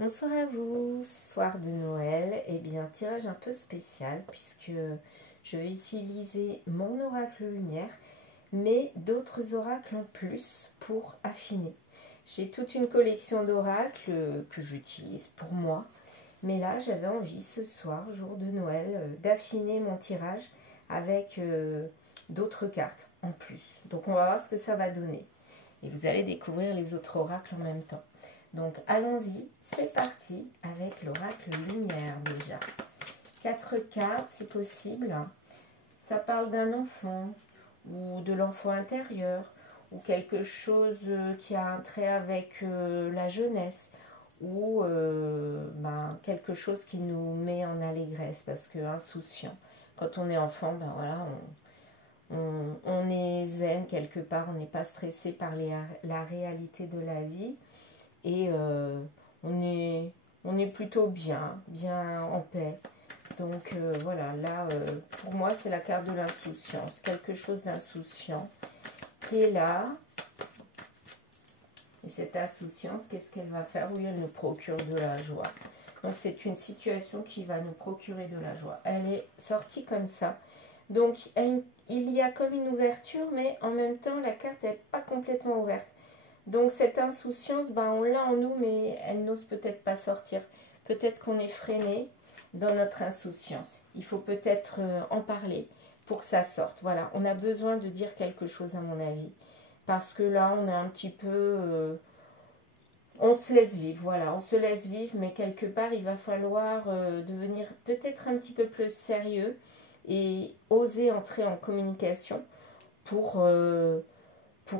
Bonsoir à vous, soir de Noël. Eh bien, tirage un peu spécial puisque je vais utiliser mon oracle lumière, mais d'autres oracles en plus pour affiner. J'ai toute une collection d'oracles que j'utilise pour moi, mais là j'avais envie ce soir, jour de Noël, d'affiner mon tirage avec d'autres cartes en plus. Donc on va voir ce que ça va donner. Et vous allez découvrir les autres oracles en même temps. Donc allons-y, c'est parti avec l'oracle lumière déjà. 4 cartes si possible. Ça parle d'un enfant ou de l'enfant intérieur ou quelque chose qui a un trait avec la jeunesse ou quelque chose qui nous met en allégresse parce que insouciant. Quand on est enfant, ben voilà, on est zen quelque part, on n'est pas stressé par la réalité de la vie. Et on est plutôt bien en paix. Donc voilà, là, pour moi, c'est la carte de l'insouciance. Quelque chose d'insouciant qui est là. Et cette insouciance, qu'est-ce qu'elle va faire? Oui, elle nous procure de la joie. Donc c'est une situation qui va nous procurer de la joie. Elle est sortie comme ça. Donc il y a comme une ouverture, mais en même temps, la carte n'est pas complètement ouverte. Donc cette insouciance, on l'a en nous, mais elle n'ose peut-être pas sortir. Peut-être qu'on est freiné dans notre insouciance. Il faut peut-être en parler pour que ça sorte. Voilà, on a besoin de dire quelque chose à mon avis. Parce que là, on est un petit peu... on se laisse vivre, voilà, on se laisse vivre, mais quelque part, il va falloir devenir peut-être un petit peu plus sérieux et oser entrer en communication pour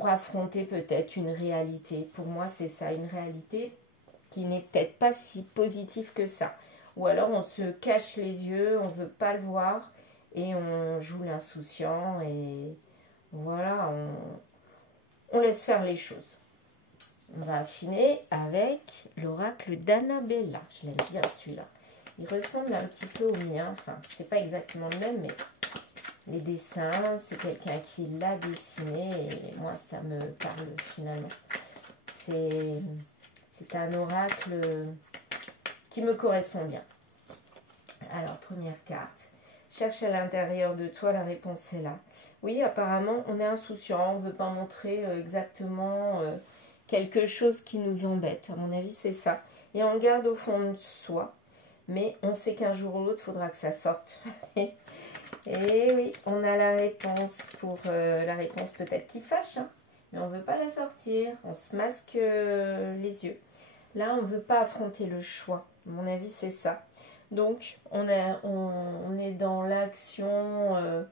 affronter peut-être une réalité. Pour moi, c'est ça, une réalité qui n'est peut-être pas si positive que ça. Ou alors, on se cache les yeux, on ne veut pas le voir et on joue l'insouciant et voilà, on laisse faire les choses. On va affiner avec l'oracle d'Annabella. Je l'aime bien celui-là. Il ressemble un petit peu au mien. Enfin, c'est pas exactement le même, mais les dessins, c'est quelqu'un qui l'a dessiné et moi, ça me parle finalement. C'est un oracle qui me correspond bien. Alors, première carte. Cherche à l'intérieur de toi, la réponse est là. Oui, apparemment, on est insouciant, on ne veut pas montrer exactement quelque chose qui nous embête. À mon avis, c'est ça. Et on garde au fond de soi, mais on sait qu'un jour ou l'autre, il faudra que ça sorte. Et oui, on a la réponse pour la réponse peut-être qui fâche, hein, mais on ne veut pas la sortir. On se masque les yeux. Là, on ne veut pas affronter le choix. À mon avis, c'est ça. Donc, on est dans l'action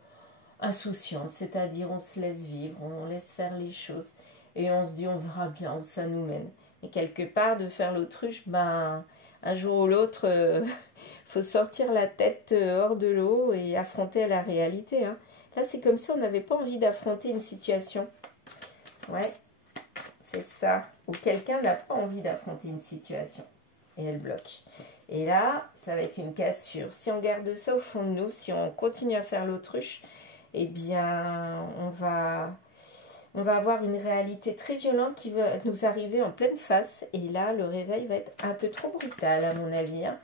insouciante, c'est-à-dire on se laisse vivre, on laisse faire les choses et on se dit on verra bien où ça nous mène. Et quelque part, de faire l'autruche, un jour ou l'autre, faut sortir la tête hors de l'eau et affronter la réalité. Hein. Là, c'est comme si on n'avait pas envie d'affronter une situation. Ouais, c'est ça. Ou quelqu'un n'a pas envie d'affronter une situation. Et elle bloque. Et là, ça va être une cassure. Si on garde ça au fond de nous, si on continue à faire l'autruche, eh bien, on va avoir une réalité très violente qui va nous arriver en pleine face. Et là, le réveil va être un peu trop brutal, à mon avis. Hein.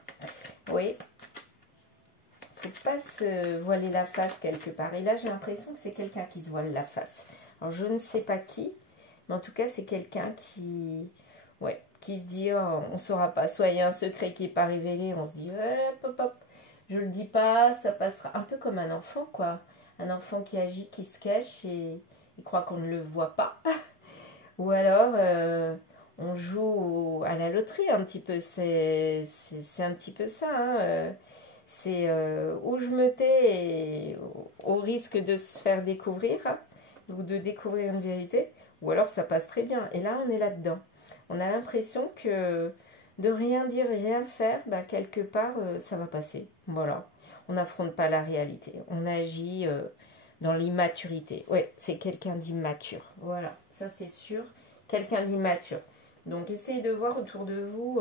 Oui. Il ne faut pas se voiler la face quelque part. Et là, j'ai l'impression que c'est quelqu'un qui se voile la face. Alors, je ne sais pas qui, mais en tout cas, c'est quelqu'un qui se dit, oh, on ne saura pas. Soit il y a un secret qui n'est pas révélé, on se dit, hop, hop, je ne le dis pas, ça passera. Un peu comme un enfant, quoi. Un enfant qui agit, qui se cache et il croit qu'on ne le voit pas. Ou alors, on joue à la loterie un petit peu. C'est un petit peu ça. Hein. C'est où je me tais et au risque de se faire découvrir hein, ou de découvrir une vérité. Ou alors, ça passe très bien. Et là, on est là-dedans. On a l'impression que de rien dire, rien faire, quelque part, ça va passer. Voilà. On n'affronte pas la réalité. On agit dans l'immaturité. Oui, c'est quelqu'un d'immature. Voilà, ça c'est sûr. Quelqu'un d'immature. Donc, essayez de voir autour de vous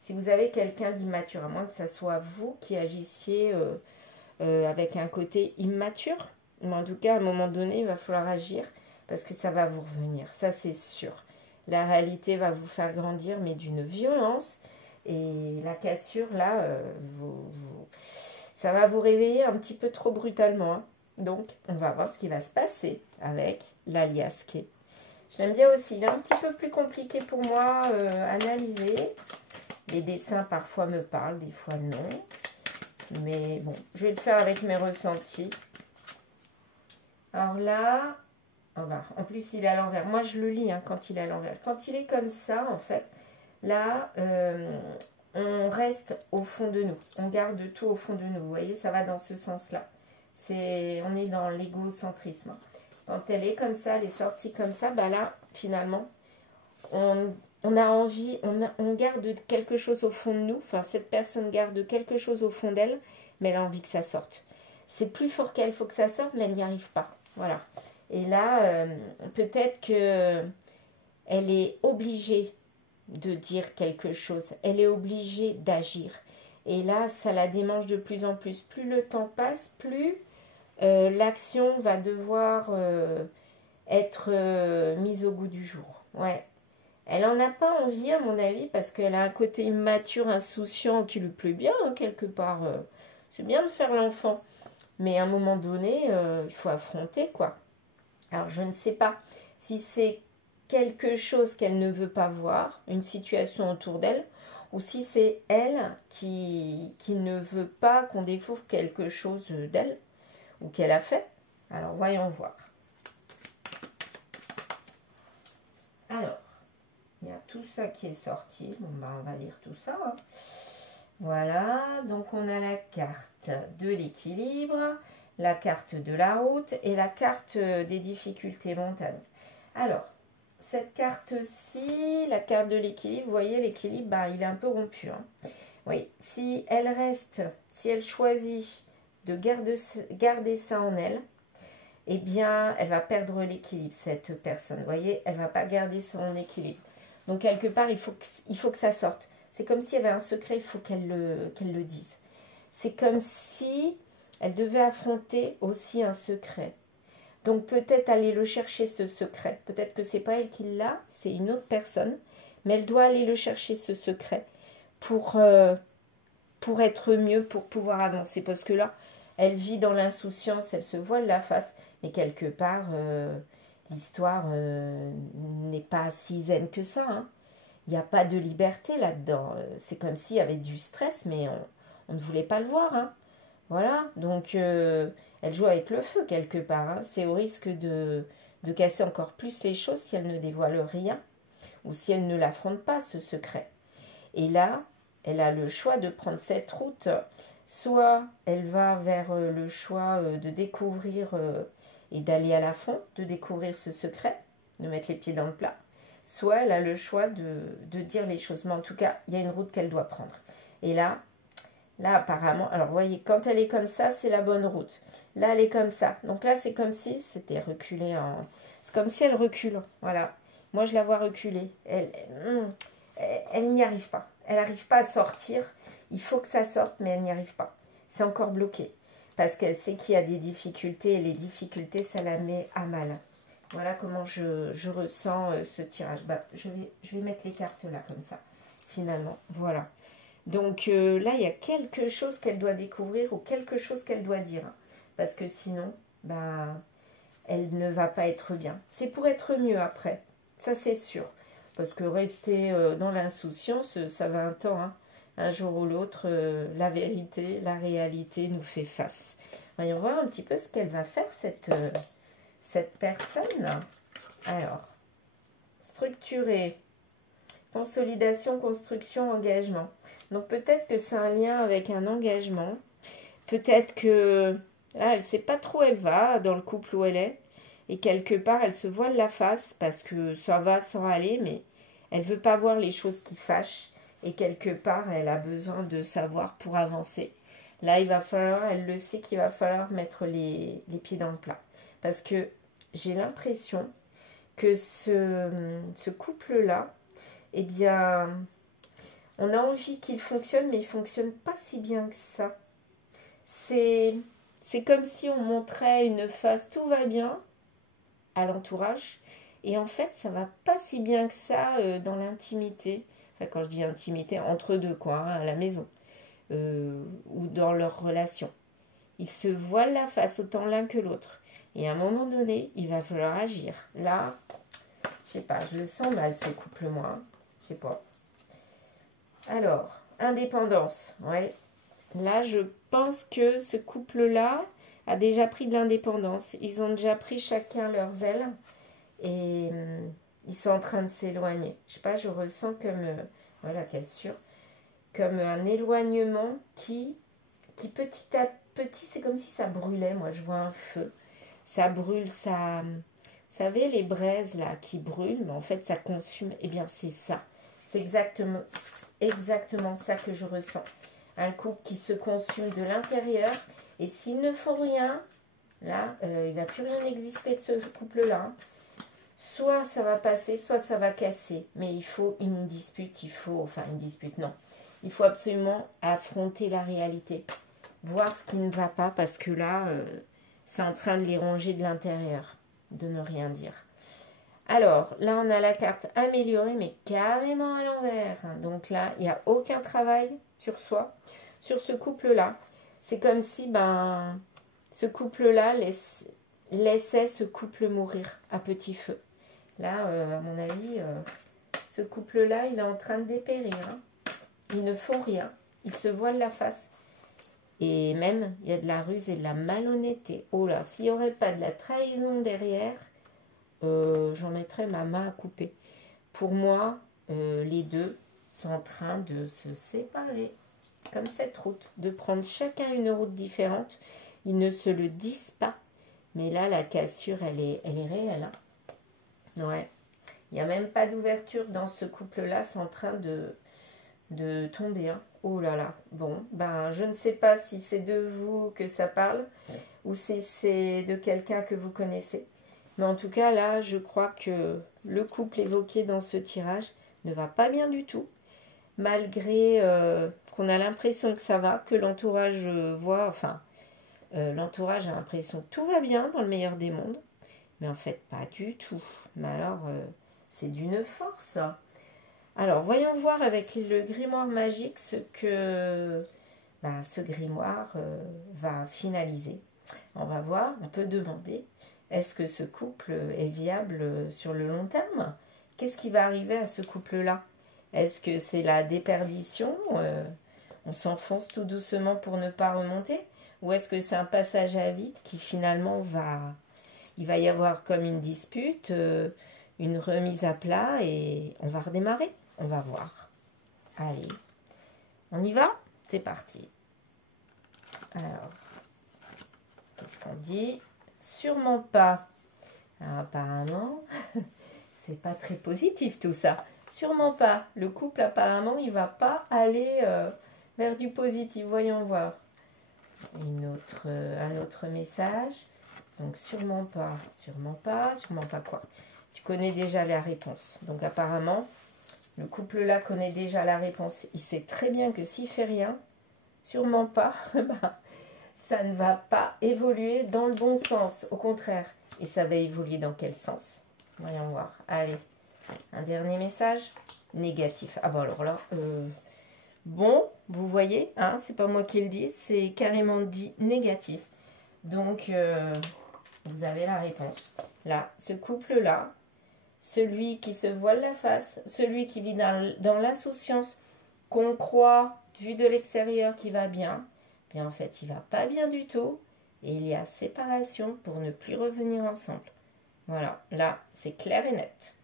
si vous avez quelqu'un d'immature, à moins que ce soit vous qui agissiez avec un côté immature. Mais en tout cas, à un moment donné, il va falloir agir parce que ça va vous revenir. Ça, c'est sûr. La réalité va vous faire grandir, mais d'une violence. Et la cassure, là, ça va vous réveiller un petit peu trop brutalement. Hein. Donc, on va voir ce qui va se passer avec l'alias K. J'aime bien aussi. Il est un petit peu plus compliqué pour moi à analyser. Les dessins, parfois, me parlent, des fois, non. Mais bon, je vais le faire avec mes ressentis. Alors là, en plus, il est à l'envers. Moi, je le lis hein, quand il est à l'envers. Quand il est comme ça, en fait, là, on reste au fond de nous. On garde tout au fond de nous. Vous voyez, ça va dans ce sens-là. On est dans l'égocentrisme. Quand elle est comme ça, elle est sortie comme ça, bah là, finalement, on a envie, on garde quelque chose au fond de nous. Enfin, cette personne garde quelque chose au fond d'elle, mais elle a envie que ça sorte. C'est plus fort qu'elle, il faut que ça sorte, mais elle n'y arrive pas. Voilà. Et là, peut-être que elle est obligée de dire quelque chose. Elle est obligée d'agir. Et là, ça la démange de plus en plus. Plus le temps passe, plus l'action va devoir être mise au goût du jour. Ouais. Elle n'en a pas envie, à mon avis, parce qu'elle a un côté immature, insouciant, qui lui plaît bien, hein, quelque part. C'est bien de faire l'enfant. Mais à un moment donné, il faut affronter, quoi. Alors, je ne sais pas si c'est quelque chose qu'elle ne veut pas voir, une situation autour d'elle, ou si c'est elle qui ne veut pas qu'on découvre quelque chose d'elle, ou qu'elle a fait. Alors, voyons voir. Alors, il y a tout ça qui est sorti. Bon, bah, on va lire tout ça. Hein. Voilà, donc on a la carte de l'équilibre, la carte de la route et la carte des difficultés montagnes. Alors, cette carte-ci, la carte de l'équilibre, vous voyez, l'équilibre, bah, il est un peu rompu. Hein. Oui, si elle reste, si elle choisit de garder ça en elle, eh bien, elle va perdre l'équilibre, cette personne. Vous voyez, elle ne va pas garder son équilibre. Donc, quelque part, il faut que ça sorte. C'est comme s'il y avait un secret, il faut qu'elle le dise. C'est comme si elle devait affronter aussi un secret. Donc, peut-être aller le chercher, ce secret. Peut-être que ce n'est pas elle qui l'a, c'est une autre personne. Mais elle doit aller le chercher, ce secret, pour être mieux, pour pouvoir avancer. Parce que là, elle vit dans l'insouciance, elle se voile la face. Mais quelque part, l'histoire n'est pas si zen que ça. Hein. Il n'y a pas de liberté là-dedans. C'est comme s'il y avait du stress, mais on ne voulait pas le voir. Hein. Voilà, donc elle joue avec le feu quelque part. Hein. C'est au risque de casser encore plus les choses si elle ne dévoile rien ou si elle ne l'affronte pas, ce secret. Et là, elle a le choix de prendre cette route. Soit elle va vers le choix de découvrir et d'aller à la fond, de découvrir ce secret, de mettre les pieds dans le plat. Soit elle a le choix de dire les choses. Mais en tout cas, il y a une route qu'elle doit prendre. Et là, apparemment, alors vous voyez, quand elle est comme ça, c'est la bonne route. Là, elle est comme ça. Donc là, c'est comme si c'était reculé en... C'est comme si elle recule. Voilà. Moi, je la vois reculer. Elle n'y arrive pas. Elle n'arrive pas à sortir. Il faut que ça sorte, mais elle n'y arrive pas. C'est encore bloqué. Parce qu'elle sait qu'il y a des difficultés. Et les difficultés, ça la met à mal. Voilà comment je ressens ce tirage. Bah, je vais mettre les cartes là, comme ça. Finalement, voilà. Donc là, il y a quelque chose qu'elle doit découvrir ou quelque chose qu'elle doit dire. Hein, parce que sinon, bah, elle ne va pas être bien. C'est pour être mieux après. Ça, c'est sûr. Parce que rester dans l'insouciance, ça va un temps. Hein. Un jour ou l'autre, la vérité, la réalité nous fait face. Voyons voir un petit peu ce qu'elle va faire, cette personne. Alors, structurer, consolidation, construction, engagement. Donc peut-être que c'est un lien avec un engagement. Peut-être que là, elle ne sait pas trop où elle va dans le couple où elle est. Et quelque part, elle se voile la face parce que ça va sans aller, mais elle ne veut pas voir les choses qui fâchent. Et quelque part, elle a besoin de savoir pour avancer. Là, il va falloir, elle le sait qu'il va falloir mettre les pieds dans le plat. Parce que j'ai l'impression que ce couple-là, eh bien, on a envie qu'il fonctionne, mais il ne fonctionne pas si bien que ça. C'est comme si on montrait une face, tout va bien, à l'entourage. Et en fait, ça ne va pas si bien que ça dans l'intimité. enfin quand je dis intimité, entre deux quoi, hein, à la maison, ou dans leur relation. Ils se voilent la face autant l'un que l'autre. Et à un moment donné, il va falloir agir. Là, je sais pas, je le sens mal ce couple, moi. Hein. Je sais pas. Alors, indépendance. Ouais. Là, je pense que ce couple-là a déjà pris de l'indépendance. Ils ont déjà pris chacun leurs ailes. Et ils sont en train de s'éloigner. Je sais pas, je ressens comme, voilà, cassure, comme un éloignement qui petit à petit, c'est comme si ça brûlait. Moi, je vois un feu. Ça brûle, ça... Vous savez, les braises, là, qui brûlent, mais en fait, ça consume. Eh bien, c'est ça. C'est exactement ça que je ressens. Un couple qui se consume de l'intérieur. Et s'ils ne font rien, là, il ne va plus rien exister de ce couple-là. Hein. Soit ça va passer, soit ça va casser. Mais il faut une dispute, enfin une dispute, non. Il faut absolument affronter la réalité. Voir ce qui ne va pas, parce que là, c'est en train de les ronger de l'intérieur, de ne rien dire. Alors, là, on a la carte améliorée, mais carrément à l'envers. Donc là, il n'y a aucun travail sur soi, sur ce couple-là. C'est comme si, ce couple-là laissait ce couple mourir à petit feu. Là, à mon avis, ce couple-là, il est en train de dépérir. Hein. Ils ne font rien. Ils se voilent la face. Et même, il y a de la ruse et de la malhonnêteté. Oh là, s'il n'y aurait pas de la trahison derrière, j'en mettrais ma main à couper. Pour moi, les deux sont en train de se séparer. Comme cette route. De prendre chacun une route différente. Ils ne se le disent pas. Mais là, la cassure, elle est réelle. Hein. Ouais. Il n'y a même pas d'ouverture dans ce couple-là. C'est en train de tomber. Hein. Oh là là. Bon, je ne sais pas si c'est de vous que ça parle ou si c'est de quelqu'un que vous connaissez. Mais en tout cas, là, je crois que le couple évoqué dans ce tirage ne va pas bien du tout. Malgré qu'on a l'impression que ça va, que l'entourage voit, l'entourage a l'impression que tout va bien dans le meilleur des mondes. Mais en fait, pas du tout. Mais alors, c'est d'une force. Alors, voyons voir avec le grimoire magique ce que ce grimoire va finaliser. On va voir, on peut demander, est-ce que ce couple est viable sur le long terme? Qu'est-ce qui va arriver à ce couple-là? Est-ce que c'est la déperdition? On s'enfonce tout doucement pour ne pas remonter? Ou est-ce que c'est un passage à vide qui finalement il va y avoir comme une dispute, une remise à plat et on va redémarrer? On va voir. Allez, on y va? C'est parti. Alors, qu'est-ce qu'on dit? Sûrement pas. Alors, apparemment, c'est pas très positif tout ça. Sûrement pas. Le couple, apparemment, il va pas aller vers du positif. Voyons voir. Un autre message. Donc, sûrement pas. Sûrement pas. Sûrement pas quoi? Tu connais déjà la réponse. Donc, apparemment, le couple-là connaît déjà la réponse. Il sait très bien que s'il fait rien, sûrement pas, ça ne va pas évoluer dans le bon sens. Au contraire. Et ça va évoluer dans quel sens? Voyons voir. Allez, un dernier message. Négatif. Ah bon, alors là, bon, vous voyez, hein, c'est pas moi qui le dis, c'est carrément dit négatif. Donc, vous avez la réponse. Là, ce couple-là, celui qui se voile la face, celui qui vit dans l'insouciance, qu'on croit, vu de l'extérieur, qui va bien, bien en fait, il va pas bien du tout. Et il y a séparation pour ne plus revenir ensemble. Voilà, là, c'est clair et net.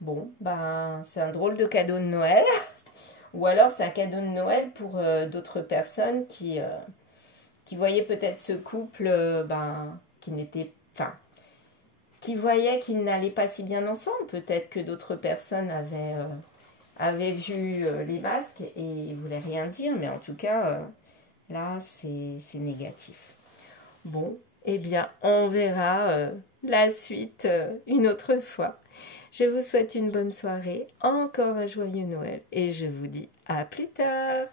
Bon, c'est un drôle de cadeau de Noël. Ou alors, c'est un cadeau de Noël pour d'autres personnes qui voyaient peut-être ce couple, qui voyaient qu'ils n'allaient pas si bien ensemble. Peut-être que d'autres personnes avaient vu les masques et ne voulaient rien dire. Mais en tout cas, là, c'est négatif. Bon, eh bien, on verra la suite une autre fois. Je vous souhaite une bonne soirée, encore un joyeux Noël et je vous dis à plus tard.